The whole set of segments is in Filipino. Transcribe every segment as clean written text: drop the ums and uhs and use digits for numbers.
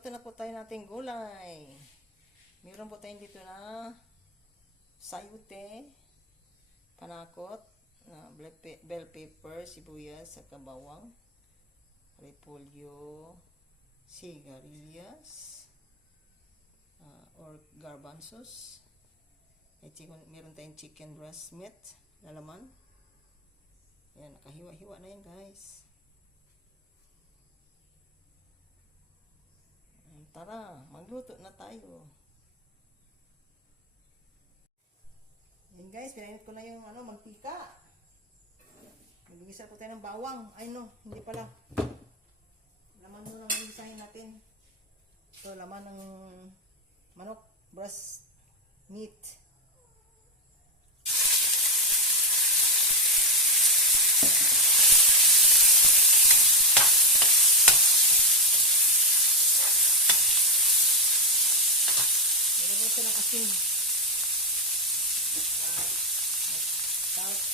Magluto na po tayo nating gulay. Meron po tayo dito na sayote, panakot, bell pepper, sibuyas, at bawang, repolyo, sigarilyas, or garbanzos. Meron tayong chicken breast meat, lalaman. Ayan, nakahiwa-hiwa na yan, guys. Tara, magluto na tayo. Yan guys, pinainit ko na yung mantika. Nagigisa ko tayo ng bawang. Ay no, hindi pala. Laman mo lang gisahin natin. Ito, laman ng manok breast meat. Ito ng asin.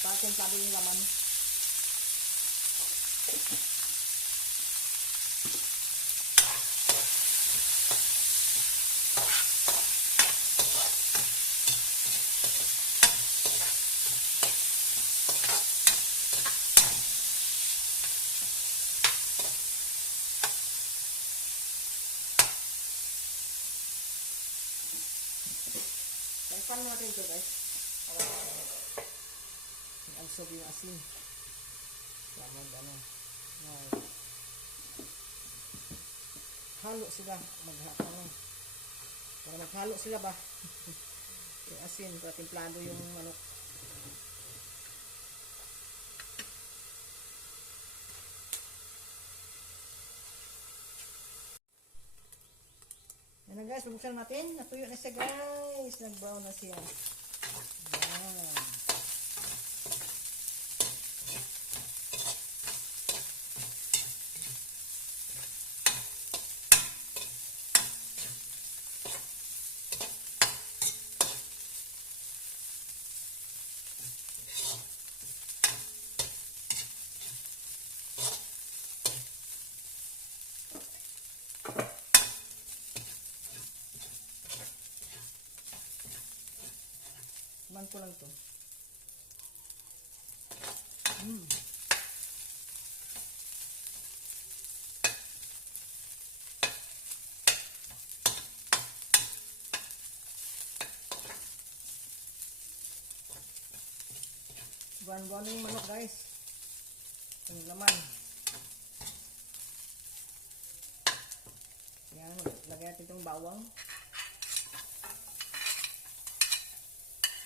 Tapos sabi yung laman. Pan mo natin ito guys para mag-absorb yung asin. Halo sila para maghalo sila ba yung asin para timplado yung manok. Yan na guys, bubuksan natin. Natuyo na siya guys. Nag-brown na siya. Yan. Man ko lang to. Buwan-buwan yung manok guys. Yung laman. Yan, lagyan natin itong bawang.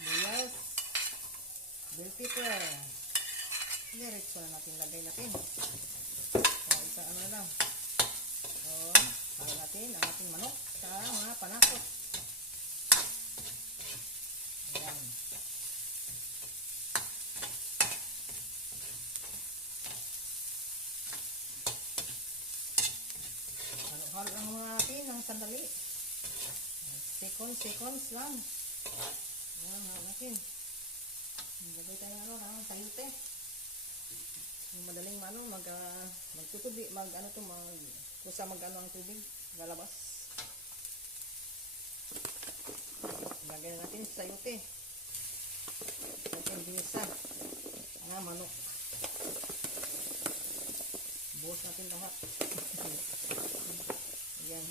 Sibuyas, bell pepper. Diretso na natin lagay natin. Isang na lang. Para natin ang ating manok sa mga panakot. Ayan. Halo-halo lang mga natin ng sandali. Seconds lang. Ayan, natin. Lagay tayo ng sayote. Yung madaling magtutubi, kusa ang tubig, lalabas. Lagay na natin sa sayote. Natin binisa. Manok. Buhos natin lahat. Ayan.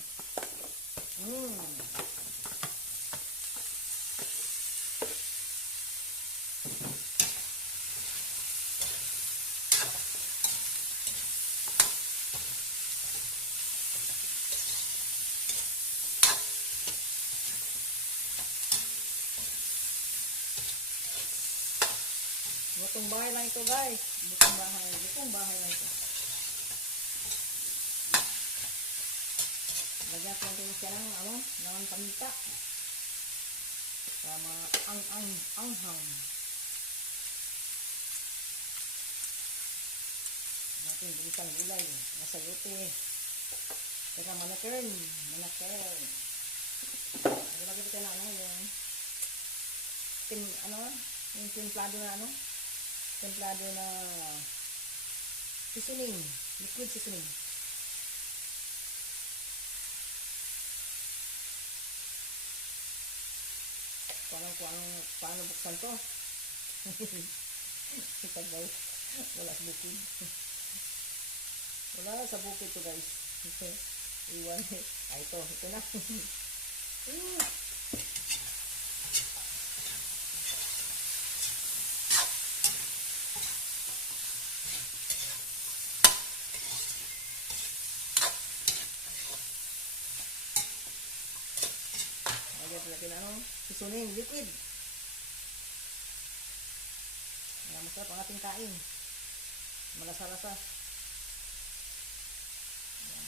Butong bahay lang ito guys. Butong bahay lang ito. Lagyan natin siya ng paminta. Para anghang. Natin isang gulay. Nasayote. Teka manakern. Lagyan natin yung templado na seasoning, liquid seasoning. paano buksan to. Pag daw, wala sa bukid. Wala sa bukid to guys. Iwan. Ay, ito na. Lagyan ano, susunin, liquid. Masarap ang ating kain. Malasa-lasa. Ayan.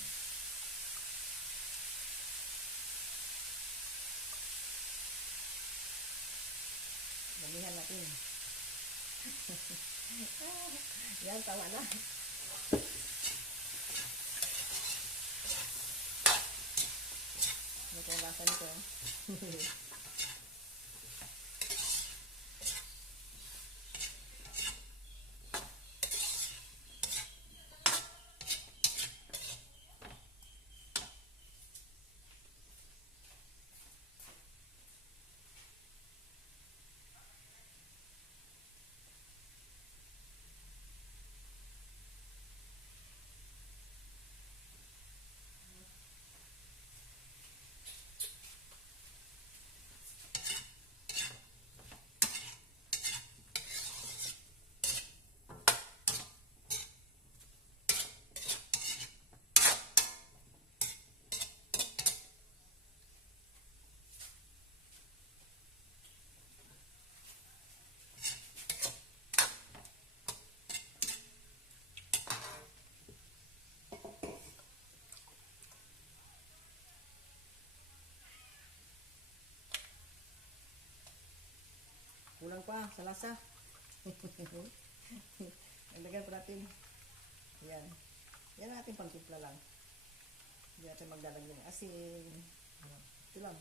Damihan natin. Yan, tawa na. Ano kung lasa nito? Kulang pa sa lasa. Lagyan pa natin. Yan. Yan natin pangtimpla lang. Hindi natin magdalagyan ng asin. Ito lang.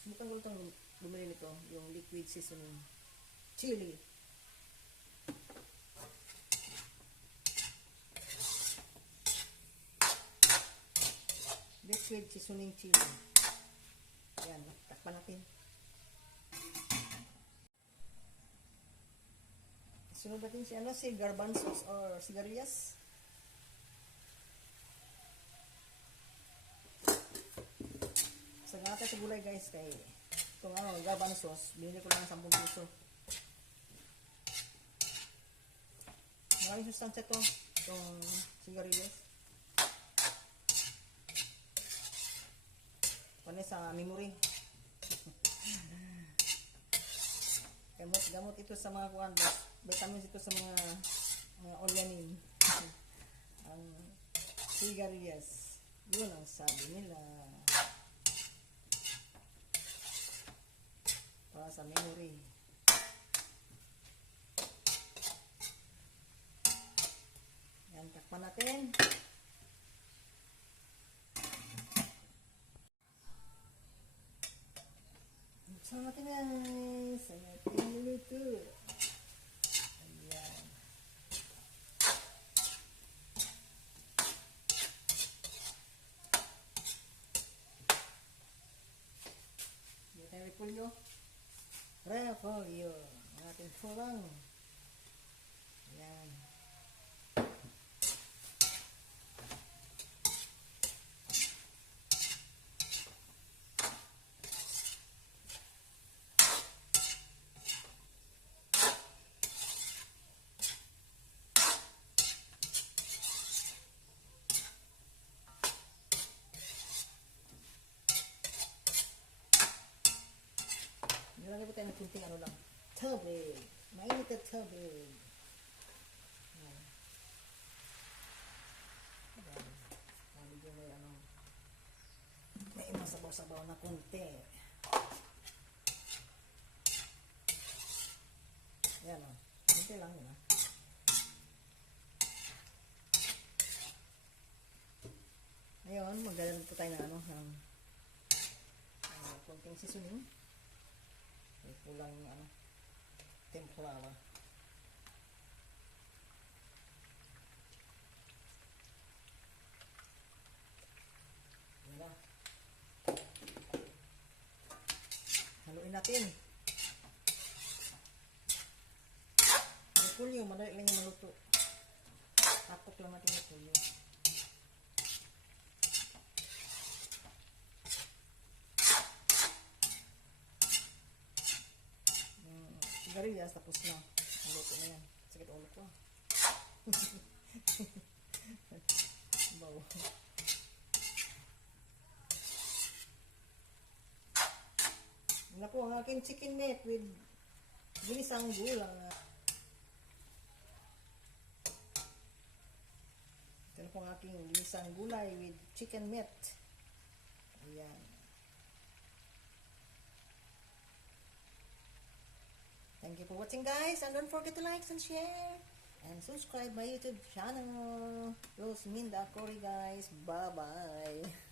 Subukan ko itong bumili nito. Yung liquid seasoning chili. Liquid seasoning chili. Yan. Takpan natin. Sunod natin si garbanzos or sigarilyas. Saga natin sa gulay guys kay itong garbanzos, binili ko lang ng 10 piso. Maraming sustansya to, itong sigarilyas. Panay sa memory. Gamot ito sa mga kuwan, vitamins ito sa mga organin. Ang sigarilyas, yun ang sabi nila. Para sa memory. Yan, takpan natin. Buksan natin guys. Ang ating luto. Ayan. Dito tayo repolyo. Repolyo. Ang ating fulang. Ayan. Nilagay po tayo ng kunting lang. Tubig. Mainit na tubig. Ayan. Ayan. Nalagyan may masabaw-sabaw na kunti. Ayan o. Kunti lang yun Ngayon, magdadala po tayo ng kunting seasoning. May kulang yung tempura. Yan na. Haluin natin. repolyo, madali lang yung maluto. Tapok lang natin yung repolyo. Sigarilyas, tapos na. Maluto na yan. Sakit ulo ko. Bawo. Wala po ang aking chicken meat with ginisang gulang. Ito na po ang aking ginisang gulay with chicken meat. Ayan. Thank you for watching, guys, and don't forget to like and share and subscribe my YouTube channel. Rosminda Cory, guys. Bye-bye.